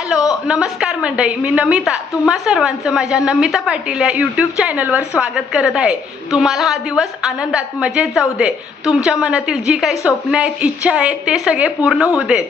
Hello नमस्कार मंडळी. मी नमिता. तुम्हा सर्वांचं माझ्या नमिता पाटील या यूट्यूब चॅनलवर स्वागत करत आहे. तुम्हाला हा दिवस आनंदात मजेत जाऊ दे. तुमच्या मनातील जी काही स्वप्न आहेत इच्छा आहेत ते सगळे पूर्ण होऊ देत.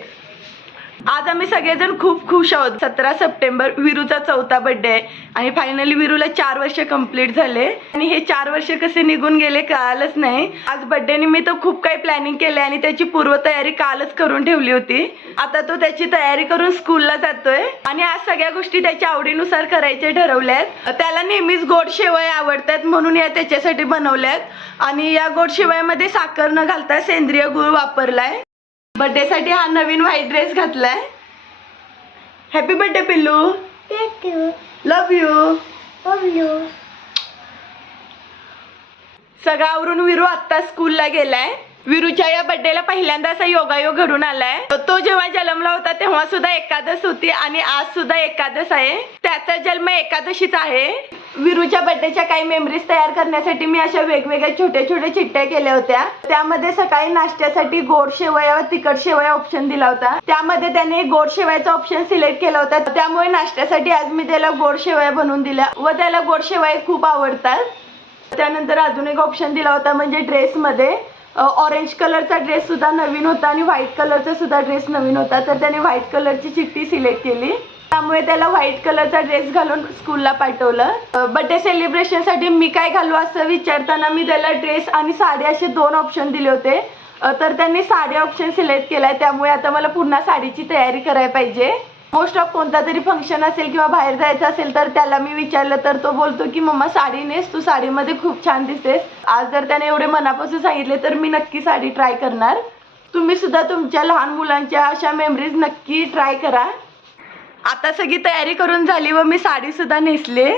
आज आम्ही सगळेजण खूप खुश आहोत. सतरा सप्टेंबर विरूचा चौथा बर्थडे आहे. आणि फायनली विरूला चार वर्ष कंप्लीट झाले. आणि हे चार वर्ष कसे निघून गेले कळालंच नाही. आज बर्थडे निमित्त खूप काही प्लॅनिंग केले आणि त्याची पूर्वतयारी कालच करून ठेवली होती. आता तो त्याची तयारी करून स्कूलला जातोय. आणि आज सगळ्या गोष्टी त्याच्या आवडीनुसार करायचे ठरवल्यात. त्याला नेहमीच गोड शेवय आवडतात म्हणून या त्याच्यासाठी बनवल्यात. आणि या गोड शेवयामध्ये साखर न घालता सेंद्रिय गुळ वापरलाय. बर्थडे साठी हा नवीन व्हाईट ड्रेस घातलाय. हॅपी बर्थडे पिल्लू. Love you. सगळं आवरून विरू आता स्कूलला गेलाय. विरूच्या या बर्थडेला पहिल्यांदा असा योगायोग घडून आलाय. तो जेव्हा जन्मला होता तेव्हा सुद्धा एकादश होती आणि आज सुद्धा एकादश आहे. त्याचा जन्म एकादशीचा आहे. विरूच्या बड्डेच्या काही मेमरीज तयार करण्यासाठी मी अशा वेगवेगळ्या छोट्या छोट्या चिठ्ठ्या केल्या होत्या. त्यामध्ये सकाळी नाश्त्यासाठी गोड शेवया व तिखट शेवया ऑप्शन दिला होता. त्यामध्ये त्याने गोड शेवयाचा ऑप्शन सिलेक्ट केला होता. त्यामुळे नाश्त्यासाठी आज मी त्याला गोड शेवया बनवून दिल्या व त्याला गोड शेवया खूप आवडतात. त्यानंतर अजून एक ऑप्शन दिला होता म्हणजे ड्रेसमध्ये ऑरेंज कलरचा ड्रेस सुद्धा नवीन होता आणि व्हाईट कलरचा सुद्धा ड्रेस नवीन होता. तर त्याने व्हाईट कलरची चिठ्ठी सिलेक्ट केली. त्यामुळे त्याला व्हाईट कलरचा ड्रेस घालून स्कूलला पाठवलं. बर्थडे सेलिब्रेशनसाठी मी काय घालू असं विचारताना मी त्याला ड्रेस आणि साडी असे दोन ऑप्शन दिले होते. तर त्यांनी साडी ऑप्शन सिलेक्ट केलाय. त्यामुळे आता मला पुन्हा साडीची तयारी करायला पाहिजे. मोस्ट ऑफ कोणता तरी फंक्शन असेल किंवा बाहेर जायचं असेल तर त्याला मी विचारलं तर तो बोलतो की मम्मा साडी नेस तू साडीमध्ये खूप छान दिसतेस. आज जर त्याने एवढे मनापासून सांगितले तर मी नक्की साडी ट्राय करणार. तुम्ही सुद्धा तुमच्या लहान मुलांच्या अशा मेमरीज नक्की ट्राय करा. आता सगळी तयारी करून झाली व मी साडी सुद्धा नेसले.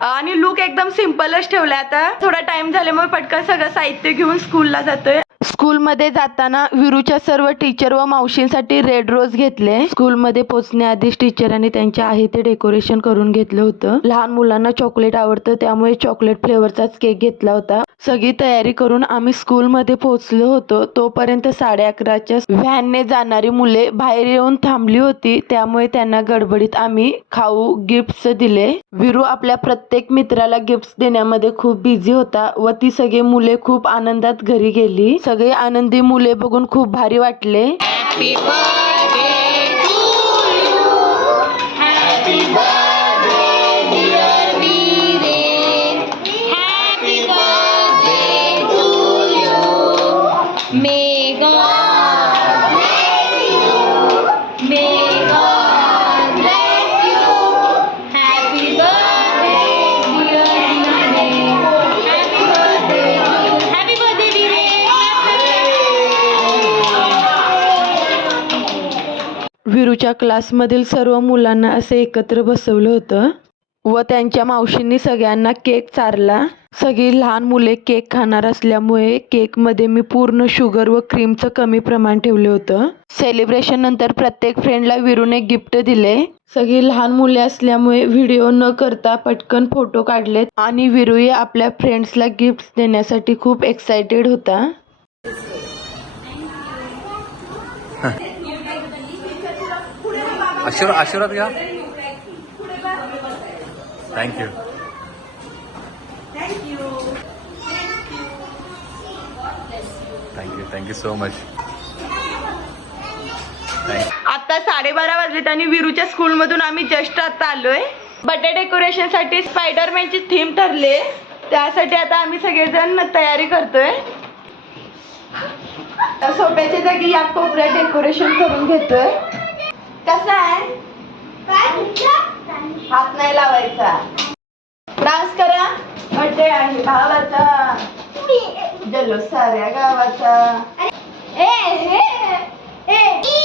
आणि लुक एकदम सिम्पलच ठेवला आता. थोडा टाइम झाल्यामुळे पटकन सगळं साहित्य घेऊन स्कूलला जातोय. स्कूलमध्ये जाताना विरूच्या सर्व टीचर व मावशींसाठी रेड रोज घेतले. स्कूलमध्ये पोहोचण्याआधीच टीचरांनी त्यांच्या आहे ते डेकोरेशन करून घेतलं होतं. लहान मुलांना चॉकलेट आवडतं त्यामुळे चॉकलेट फ्लेवरचाच केक घेतला होता. सगळी तयारी करून आम्ही स्कूलमध्ये पोहोचलो होतो. तोपर्यंत साडे अकराच्या व्हॅनने जाणारी मुले बाहेर येऊन थांबली होती. त्यामुळे त्यांना गडबडीत आम्ही खाऊ गिफ्ट्स दिले. विरू आपल्या प्रत्येक मित्राला गिफ्ट्स देण्यामध्ये खूप बिझी होता व ती सगळी मुले खूप आनंदात घरी गेली. सगळी आनंदी मुले बघून खूप भारी वाटले. विरूच्या क्लासमधील सर्व मुलांना असे एकत्र बसवलं होतं. व त्यांच्या मावशींनी सगळ्यांना केक चारला. सगळी लहान मुले केक खाणार असल्यामुळे केकमध्ये मी पूर्ण शुगर व क्रीमचं कमी प्रमाण ठेवलं होतं. सेलिब्रेशन नंतर प्रत्येक फ्रेंडला विरूने गिफ्ट दिले. सगळी लहान मुले असल्यामुळे व्हिडिओ न करता पटकन फोटो काढलेत आणि विरूही आपल्या फ्रेंड्सला गिफ्ट देण्यासाठी खूप एक्सायटेड होता. आशीर्वाद आशीर्वाद घ्या. Thank you thank you thank you so much आता साडेबारा वाजलेत आणि विरूच्या स्कूलमधून आम्ही जस्ट आता आलोय. बर्थडे डेकोरेशनसाठी स्पायडरमॅनची थीम ठरली त्यासाठी आता आम्ही सगळेजण तयारी करतोय. सोप्याच्या जागी या कोपऱ्यात डेकोरेशन करून घेतोय. कसं आहे? हात नाही लावायचा. डान्स करा. बर्थडे आहे भावाचा. जल्लोष साऱ्या गावाचा.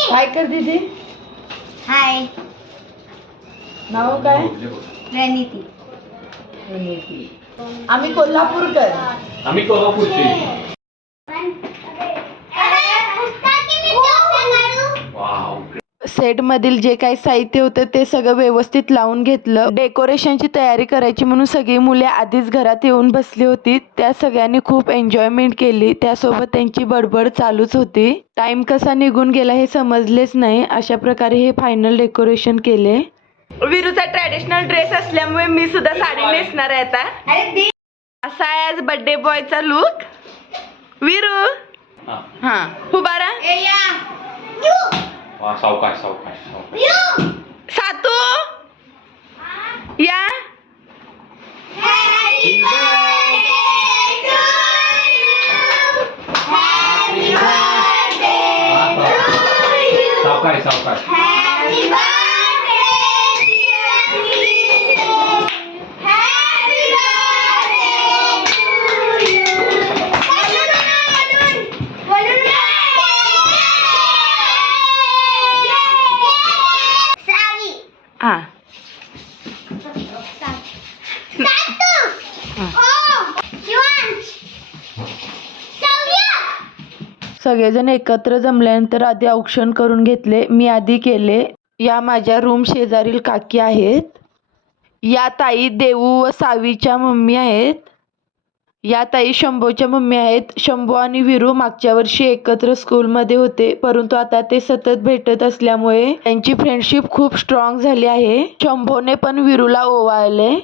काय कर दीदी. हाय नाव काय? रणिती आम्ही कोल्हापूरकर. आम्ही कोल्हापूरचे. वाव सेट मधील जे काही साहित्य होतं ते सगळं व्यवस्थित लावून घेतलं. डेकोरेशनची तयारी करायची म्हणून सगळी मुले आधीच घरात येऊन बसली होती. त्या सगळ्यांनी खूप एन्जॉयमेंट केली. त्यासोबत त्यांची बडबड चालूच होती. टाइम कसा निघून गेला हे समजलेच नाही. अशा प्रकारे हे फायनल डेकोरेशन केले. विरूचा ट्रॅडिशनल ड्रेस असल्यामुळे मी सुद्धा साडी नेसणार आहे आता. असा आहे आज बर्थडे बॉयचा लुक विरू. हा. हा. उभारा. ए या यू वा सावकाश सावकाश सावकाश यू सगळेजण एकत्र जमल्यानंतर आधी औक्षण करून घेतले. मी आधी केले. या माझ्या रूम शेजारील काकी आहेत. या ताई देऊ व सावीच्या मम्मी आहेत. या ताई शंभूच्या मम्मी आहेत. शंभू आणि विरू मागच्या वर्षी एकत्र स्कूलमध्ये होते. परंतु आता ते सतत भेटत असल्यामुळे त्यांची फ्रेंडशिप खूप स्ट्रॉंग झाली आहे. शंभूने पण विरूला ओवाळले.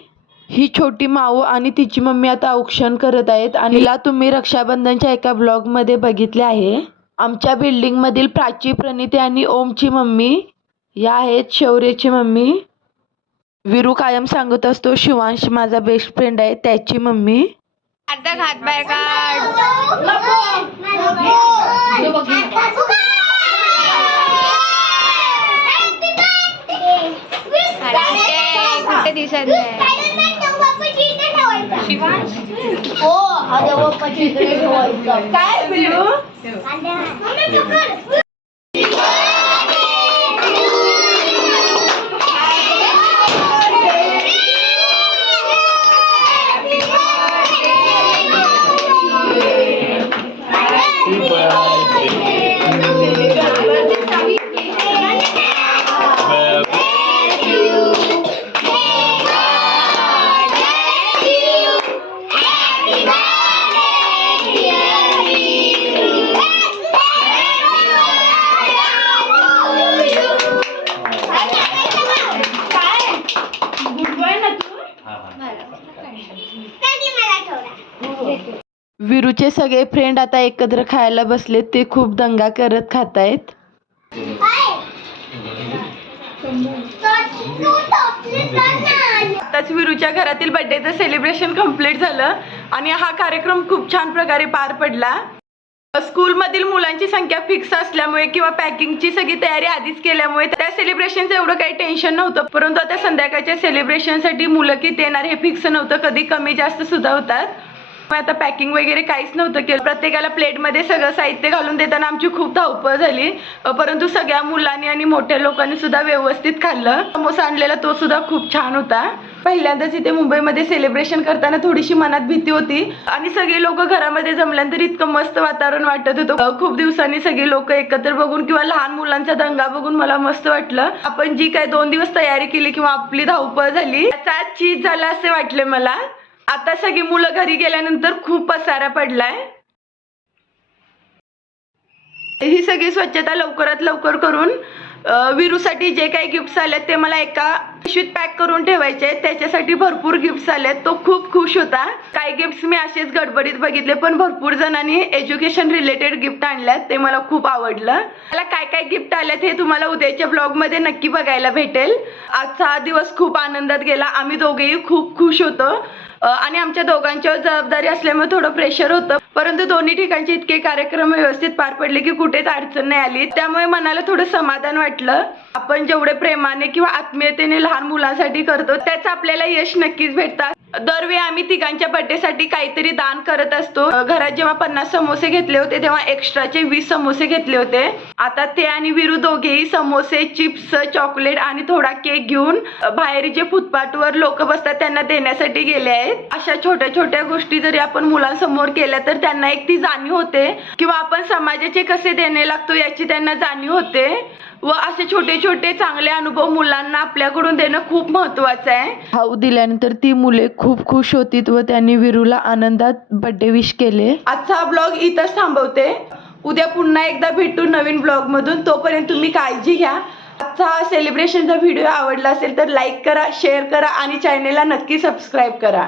ही छोटी माऊ आणि तिची मम्मी आता औक्षण करत आहेत आणि हिला तुम्ही रक्षाबंधनच्या एका ब्लॉगमध्ये बघितले आहे. आमच्या बिल्डिंगमधील प्राची प्रणिती आणि ओमची मम्मी या आहेत शौर्यची मम्मी. विरू कायम सांगत असतो शिवांश माझा बेस्ट फ्रेंड आहे त्याची मम्मी. अर्धा हात बाहेर काढ कुठे दिसत हो काय विरू विरूचे सगळे फ्रेंड आता एकत्र खायला बसले ते खूप दंगा करत खातायत. आताच विरूच्या घरातील बर्थडेचं सेलिब्रेशन कंप्लीट झालं आणि हा कार्यक्रम खूप छान प्रकारे पार पडला. स्कूलमधील मुलांची संख्या फिक्स असल्यामुळे किंवा पॅकिंगची सगळी तयारी आधीच केल्यामुळे त्या सेलिब्रेशनचं एवढं काही टेन्शन नव्हतं. परंतु आता संध्याकाळच्या सेलिब्रेशनसाठी मुलं किती येणार हे फिक्स नव्हतं. कधी कमी जास्त सुद्धा होतात. त्यामुळे आता पॅकिंग वगैरे काहीच नव्हतं केलं. प्रत्येकाला प्लेटमध्ये सगळं साहित्य घालून देताना आमची खूप धावपळ झाली. परंतु सगळ्या मुलांनी आणि मोठ्या लोकांनी सुद्धा व्यवस्थित खाल्लं. समोसा आणलेला तो सुद्धा खूप छान होता. पहिल्यांदाच इथे मुंबईमध्ये सेलिब्रेशन करताना थोडीशी मनात भीती होती. आणि सगळी लोक घरामध्ये जमल्यानंतर इतकं मस्त वातावरण वाटत होतं. खूप दिवसांनी सगळी लोक एकत्र बघून किंवा लहान मुलांचा दंगा बघून मला मस्त वाटलं. आपण जी काय दोन दिवस तयारी केली किंवा आपली धावपळ झाली त्याचा चीज झाला असे वाटले मला. आता सगळी मुलं घरी गेल्यानंतर खूप पसारा पडलाय. ही सगळी स्वच्छता लवकरात लवकर करून विरूसाठी जे काही गिफ्ट्स आलेत ते मला एका पिशवीत पॅक करून ठेवायचे आहेत. त्याच्यासाठी भरपूर गिफ्ट्स आलेत. तो खूप खुश होता. काही गिफ्ट्स मी असेच गडबडीत बघितले पण भरपूर जणांनी एज्युकेशन रिलेटेड गिफ्ट आणल्यात. ते मला खूप आवडलं. मला काय काय गिफ्ट आलेत हे तुम्हाला उद्याच्या ब्लॉगमध्ये नक्की बघायला भेटेल. आजचा हा दिवस खूप आनंदात गेला. आम्ही दोघेही खूप खुश होतो. आणि आमच्या दोघांच्यावर जबाबदारी असल्यामुळे थोडं प्रेशर होतं. परंतु दोन्ही ठिकाणचे इतके कार्यक्रम व्यवस्थित पार पडले की कुठेच अडचण नाही आली. त्यामुळे मनाला थोडं समाधान वाटलं. आपण जेवढे प्रेमाने किंवा आत्मीयतेने लहान मुलांसाठी करतो त्याचं आपल्याला यश नक्कीच भेटतात दरवेळी आम्ही तिघांच्या बर्थडेसाठी काहीतरी दान करत असतो. घरात जेव्हा पन्नास समोसे घेतले होते तेव्हा एक्स्ट्राचे वीस समोसे घेतले होते. आता ते आणि विरू दोघेही समोसे चिप्स चॉकलेट आणि थोडा केक घेऊन बाहेर जे फुटपाथवर लोक बसतात त्यांना देण्यासाठी गेले आहेत. अशा छोट्या छोट्या गोष्टी जरी आपण मुलांसमोर केल्या तर त्यांना एक ती जाणीव होते. किंवा आपण समाजाचे कसे देणे लागतो याची त्यांना जाणीव होते. व असे छोटे छोटे चांगले अनुभव मुलांना आपल्याकडून देणं खूप महत्वाचं आहे. खाऊ दिल्यानंतर ती मुले खूप खुश होतीत व त्यांनी विरूला आनंदात बड्डे विश केले. आजचा ब्लॉग इथंच थांबवते. उद्या पुन्हा एकदा भेटू नवीन ब्लॉग मधून. तोपर्यंत तुम्ही काळजी घ्या. आजचा सेलिब्रेशनचा व्हिडिओ आवडला असेल तर लाईक करा शेअर करा आणि चॅनेलला नक्की सबस्क्राईब करा.